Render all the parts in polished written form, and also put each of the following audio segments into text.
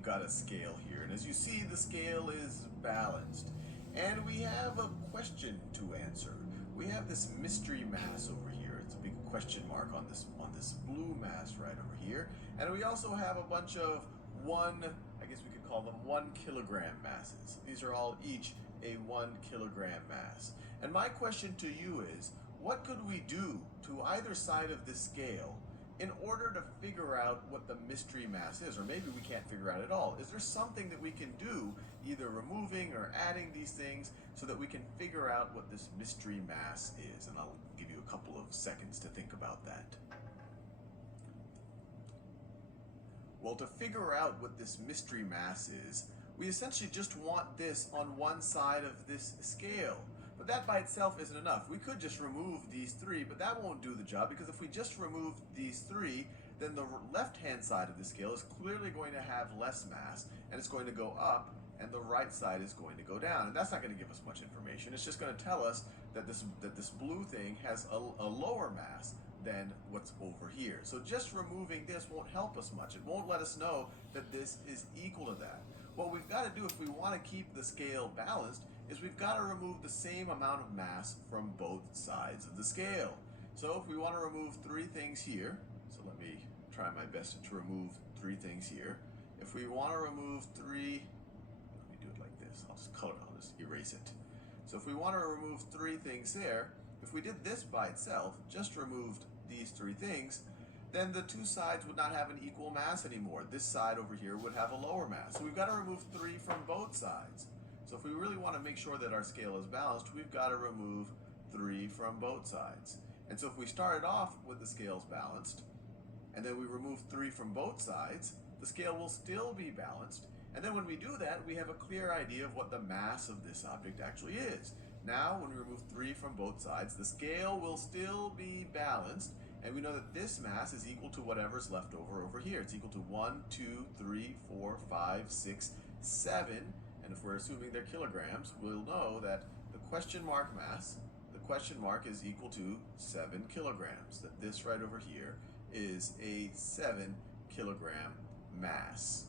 we've got a scale here, and as you see, the scale is balanced. And we have a question to answer. We have this mystery mass over here. It's a big question mark on this blue mass right over here. And we also have a bunch of I guess we could call them 1 kilogram masses. These are all each a 1 kilogram mass. And my question to you is, what could we do to either side of this scale in order to figure out what the mystery mass is? Or maybe we can't figure out at all. Is there something that we can do, either removing or adding these things, so that we can figure out what this mystery mass is? And I'll give you a couple of seconds to think about that. Well, to figure out what this mystery mass is, we essentially just want this on one side of this scale. But that by itself isn't enough. We could just remove these three, but that won't do the job, because if we just remove these three, then the left-hand side of the scale is clearly going to have less mass, and it's going to go up, and the right side is going to go down. And that's not going to give us much information. It's just going to tell us that this blue thing has a lower mass than what's over here. So just removing this won't help us much. It won't let us know that this is equal to that. What we've got to do if we want to keep the scale balanced is we've got to remove the same amount of mass from both sides of the scale. So if we want to remove three things here, so let me try my best to remove three things here. If we want to remove three, let me do it like this. I'll just erase it. So if we want to remove three things there, if we did this by itself, just removed these three things, then the two sides would not have an equal mass anymore. This side over here would have a lower mass. So we've got to remove three from both sides. So if we really want to make sure that our scale is balanced, we've got to remove three from both sides. And so if we started off with the scales balanced, and then we remove three from both sides, the scale will still be balanced. And then when we do that, we have a clear idea of what the mass of this object actually is. Now, when we remove three from both sides, the scale will still be balanced, and we know that this mass is equal to whatever's left over here. It's equal to 1, 2, 3, 4, 5, 6, 7, and if we're assuming they're kilograms, we'll know that the question mark mass, the question mark is equal to 7 kilograms, that this right over here is a 7 kilogram mass.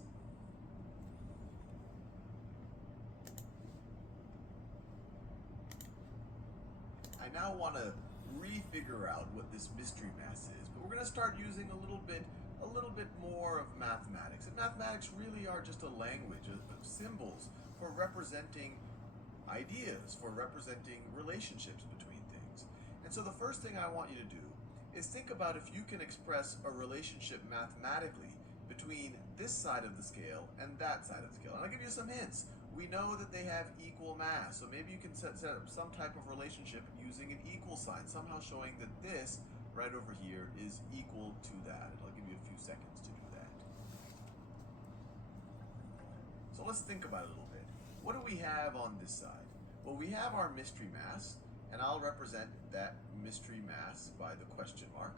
I now want to refigure out what this mystery mass is, but we're going to start using a little bit more of mathematics. And mathematics really are just a language of symbols for representing ideas, for representing relationships between things. And so the first thing I want you to do is think about if you can express a relationship mathematically between this side of the scale and that side of the scale. And I'll give you some hints. We know that they have equal mass, so maybe you can set up some type of relationship using an equal sign, somehow showing that this right over here is equal to that. And I'll give you a few seconds to do that. So let's think about it a little bit. What do we have on this side? Well, we have our mystery mass, and I'll represent that mystery mass by the question mark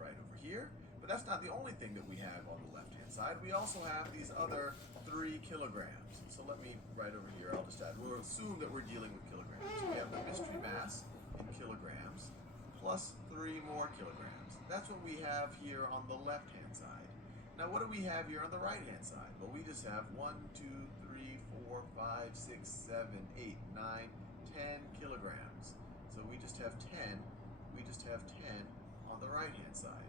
right over here. But that's not the only thing that we have on the left-hand side. We also have these other 3 kilograms. So let me, right over here, I'll just add, we'll assume that we're dealing with kilograms. So we have the mystery mass in kilograms plus 3 more kilograms. That's what we have here on the left-hand side. Now what do we have here on the right-hand side? Well, we just have 1, 2, 3, 4, 5, 6, 7, 8, 9, 10 kilograms. So we just have 10. We just have 10 on the right-hand side.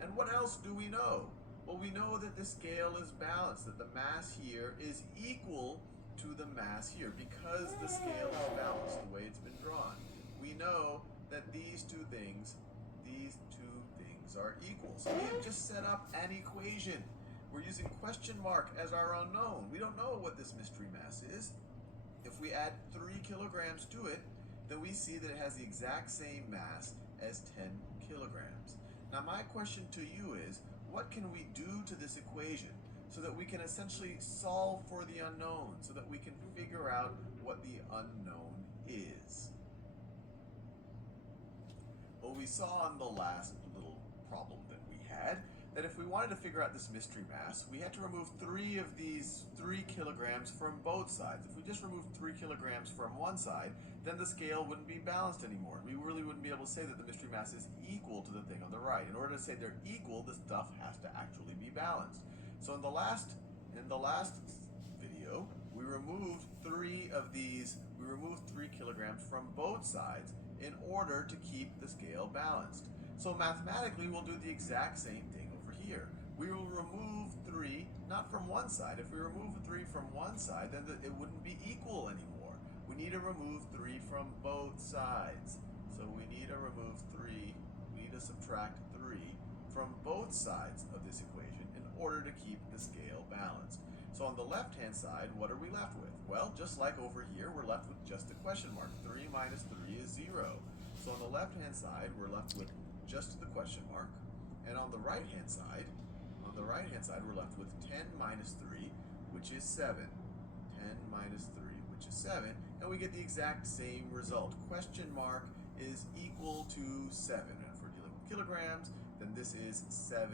And what else do we know? Well, we know that the scale is balanced, that the mass here is equal to the mass here because the scale is balanced the way it's been drawn. We know that these two things are equal. So we have just set up an equation. We're using question mark as our unknown. We don't know what this mystery mass is. If we add 3 kilograms to it, then we see that it has the exact same mass as 10 kilograms. Now my question to you is, what can we do to this equation so that we can essentially solve for the unknown, so that we can figure out what the unknown is? Well, we saw on the last little problem that we had that if we wanted to figure out this mystery mass, we had to remove 3 of these 3 kilograms from both sides. If we just removed 3 kilograms from one side, then the scale wouldn't be balanced anymore. We really wouldn't be able to say that the mystery mass is equal to the thing on the right. In order to say they're equal, the stuff has to actually be balanced. So in the last In the last video, we removed 3 of these, we removed 3 kilograms from both sides in order to keep the scale balanced. So mathematically, we'll do the exact same thing over here. We will remove 3, not from one side. If we remove 3 from one side, then it wouldn't be equal anymore. We need to remove 3 from both sides. So we need to remove 3, we need to subtract 3 from both sides of this equation in order to keep the scale balanced. So on the left-hand side, what are we left with? Well, just like over here, we're left with just a question mark. 3 minus 3 is 0. So on the left-hand side, we're left with just the question mark. And on the right-hand side, we're left with 10 minus 3, which is 7. 10 minus 3, which is 7. And we get the exact same result. Question mark is equal to 7. And if we're dealing with kilograms, then this is 7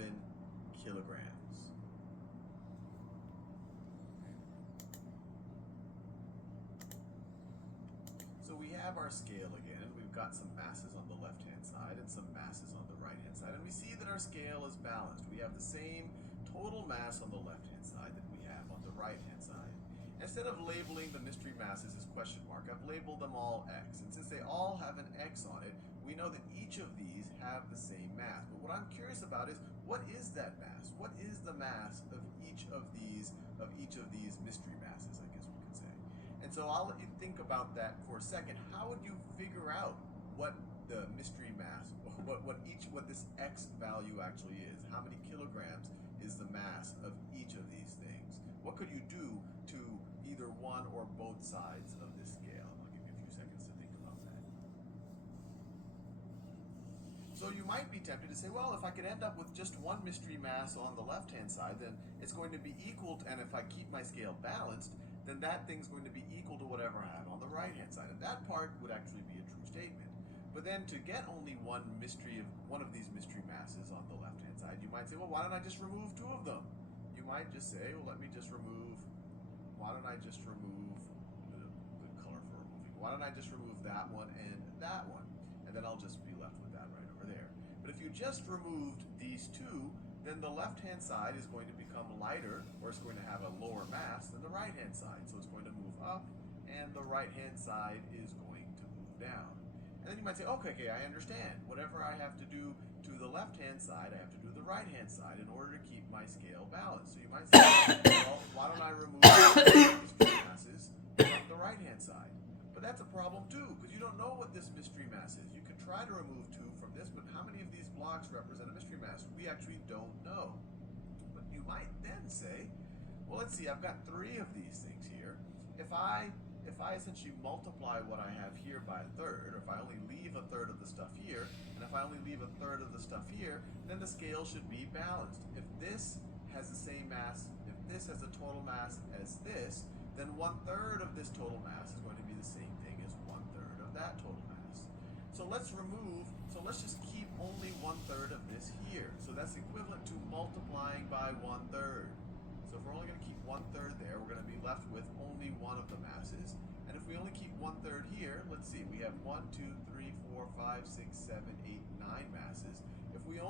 kilograms. So we have our scale again. We've got some masses on the left-hand side and some masses on the right-hand side. And we see that our scale is balanced. We have the same total mass on the left-hand side that we have on the right-hand side. Instead of labeling the mystery masses as question mark, I've labeled them all X. And since they all have an X on it, we know that each of these have the same mass. But what I'm curious about is, what is that mass? What is the mass of each of these mystery masses, I guess we could say. And so I'll let you think about that for a second. How would you figure out what the mystery mass, what this X value actually is? How many kilograms is the mass of each of these things? What could you do to either one or both sides of this scale? I'll give you a few seconds to think about that. So you might be tempted to say, well, if I could end up with just one mystery mass on the left-hand side, then it's going to be equal to, and if I keep my scale balanced, then that thing's going to be equal to whatever I have on the right-hand side. And that part would actually be a true statement. But then to get only one of these mystery masses on the left-hand side, you might say, well, why don't I just remove 2 of them? You might just say, well, why don't I just remove good color for removing? Why don't I just remove that one and that one? And then I'll just be left with that right over there. But if you just removed these 2, then the left-hand side is going to become lighter, or it's going to have a lower mass than the right-hand side. So it's going to move up, and the right-hand side is going to move down. And then you might say, okay, I understand. Whatever I have to do to the left-hand side, I have to do the right-hand side in order to keep my scale balanced. So you might say, well, why don't I remove these 2 masses from the right-hand side? But that's a problem too, because you don't know what this mystery mass is. You could try to remove 2 from this, but how many of these blocks represent a mystery mass? We actually don't know. But you might then say, well, let's see, I've got 3 of these things here. If I essentially multiply what I have here by a third, or if I only leave a third of the stuff here, and if I only leave a third of the stuff here, then the scale should be balanced. If this has the same mass, if this has a total mass as this, then 1/3 of this total mass is going to be the same thing as 1/3 of that total mass. So let's just keep only 1/3 of this here. So that's equivalent to multiplying by 1/3. So if we're only going to keep 1/3 there, we're going to be left with only one of the masses. And if we only keep 1/3 here, let's see, we have 1, 2, 3, 4, 5, 6, 7, 8, 9 masses. If we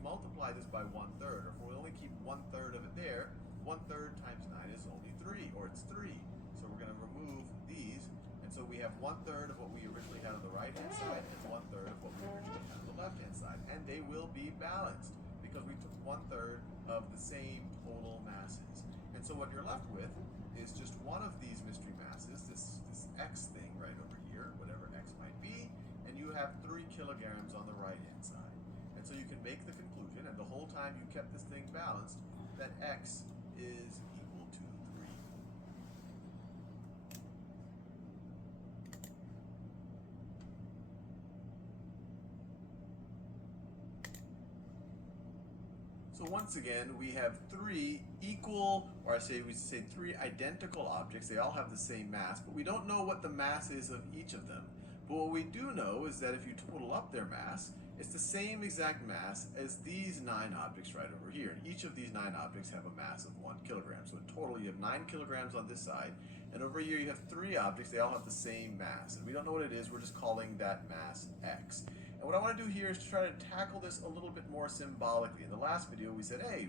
multiply this by 1/3, or if we only keep 1/3 of it there, 1/3 times 9 is only 3, or it's 3. So we're going to remove these, and so we have 1/3 of what we originally had on the right-hand side, and 1/3 of what we originally had on the left-hand side. And they will be balanced, because we took 1/3 of the same total masses. And so what you're left with is just one of these mystery masses, this X thing right over here, whatever X might be, and you have 3 kilograms on the right-hand side. And so you can make the conclusion, and the whole time you kept this thing balanced, that X is equal to 3. So once again, we have 3 equal, or we say 3 identical objects. They all have the same mass, but we don't know what the mass is of each of them. But what we do know is that if you total up their mass, it's the same exact mass as these 9 objects right over here. And each of these 9 objects have a mass of 1 kilogram. So in total, you have 9 kilograms on this side, and over here you have 3 objects. They all have the same mass. And we don't know what it is. We're just calling that mass X. And what I want to do here is to try to tackle this a little bit more symbolically. In the last video, we said, hey,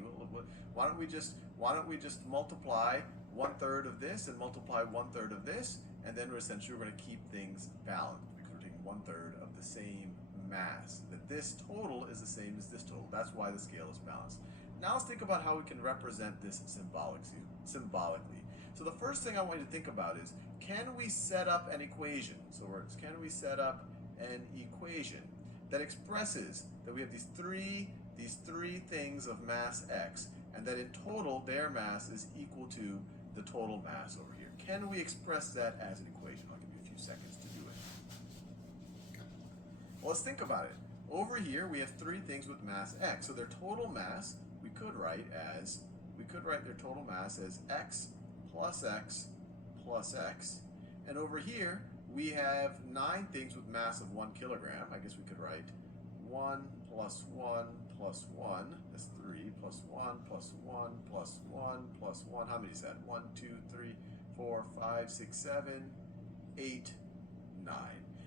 why don't we just multiply 1/3 of this and multiply 1/3 of this, and then we're going to keep things balanced because we're taking 1/3 of the same mass. That this total is the same as this total. That's why the scale is balanced. Now let's think about how we can represent this symbolically. So the first thing I want you to think about is, can we set up an equation? So can we set up an equation that expresses that we have these three things of mass x, and that in total their mass is equal to the total mass over here? Can we express that as an equation? I'll give you a few seconds to do it. Well, let's think about it. Over here we have three things with mass x. So their total mass we could write their total mass as x plus x plus x. And over here we have 9 things with mass of 1 kilogram. I guess we could write 1 plus 1 plus 1. That's 3 plus 1 plus 1 plus 1 plus 1. How many is that? 1, 2, 3, 4, 5, 6, 7, 8, 9.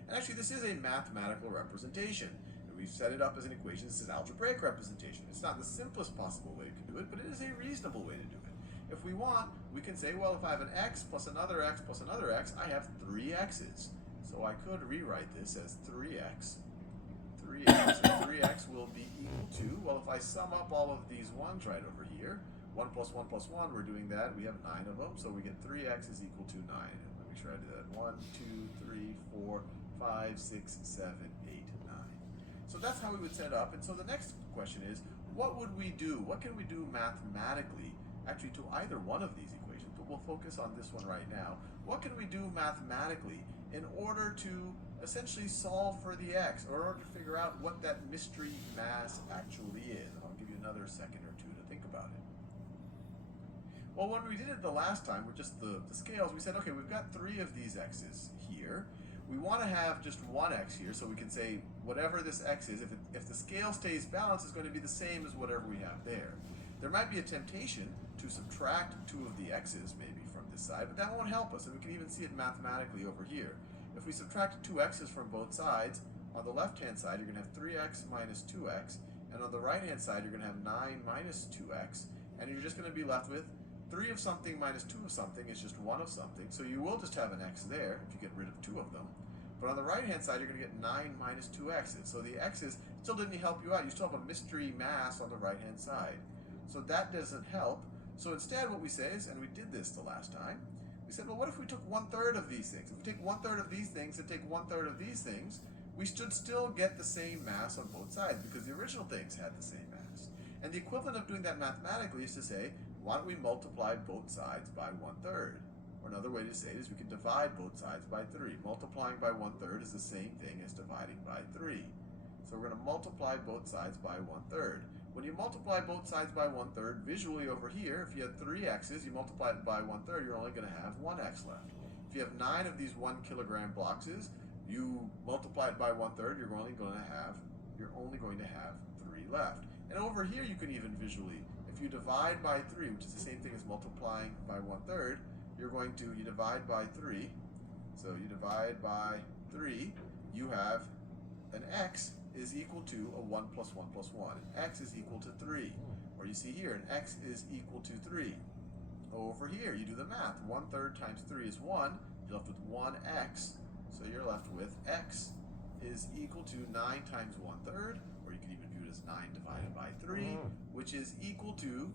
And actually this is a mathematical representation. We've set it up as an equation. This is algebraic representation. It's not the simplest possible way to do it, but it is a reasonable way to do it. If we want, we can say, well, if I have an x plus another x plus another x, I have 3 x's. So I could rewrite this as 3x. 3x, and 3x will be equal to, well, if I sum up all of these ones right over here, 1 plus 1 plus 1, we're doing that. We have 9 of them, so we get 3x is equal to 9. And let me try to do that. 1, 2, 3, 4, 5, 6, 7, 8, 9. So that's how we would set it up. And so the next question is, what would we do? What can we do mathematically, actually to either one of these equations, but we'll focus on this one right now. What can we do mathematically in order to essentially solve for the x, or in order to figure out what that mystery mass actually is? And I'll give you another second or two to think about it. Well, when we did it the last time with just the scales, we said, okay, we've got 3 of these x's here. We want to have just one x here, so we can say whatever this x is, if the scale stays balanced, it's going to be the same as whatever we have there. There might be a temptation to subtract 2 of the x's maybe from this side, but that won't help us, and we can even see it mathematically over here. If we subtract 2 x's from both sides, on the left-hand side you're going to have 3x minus 2x, and on the right-hand side you're going to have 9 minus 2x, and you're just going to be left with 3 of something minus 2 of something is just 1 of something, so you will just have an x there if you get rid of 2 of them. But on the right-hand side, you're going to get 9 minus 2 x's. So the x's still didn't help you out. You still have a mystery mass on the right-hand side. So that doesn't help. So instead what we say is, and we did this the last time, we said, well, what if we took 1/3 of these things? If we take 1/3 of these things and take 1/3 of these things, we should still get the same mass on both sides because the original things had the same mass. And the equivalent of doing that mathematically is to say, why don't we multiply both sides by 1/3? Or another way to say it is we can divide both sides by 3. Multiplying by 1/3 is the same thing as dividing by 3. So we're going to multiply both sides by 1/3. When you multiply both sides by 1/3, visually over here, if you had 3 x's, you multiply it by 1/3, you're only going to have 1 x left. If you have 9 of these 1 kilogram boxes, you multiply it by 1/3, you're only going to have 3 left. And over here you can even visually, if you divide by 3, which is the same thing as multiplying by 1/3, you divide by 3, so you divide by 3, you have an x is equal to a 1 plus 1 plus 1. X is equal to 3. Or you see here, an x is equal to 3. Over here, you do the math. 1/3 times 3 is 1. You're left with 1x. So you're left with x is equal to 9 times 1/3, or you can even view it as 9 divided by 3, which is equal to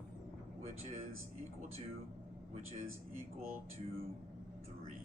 3.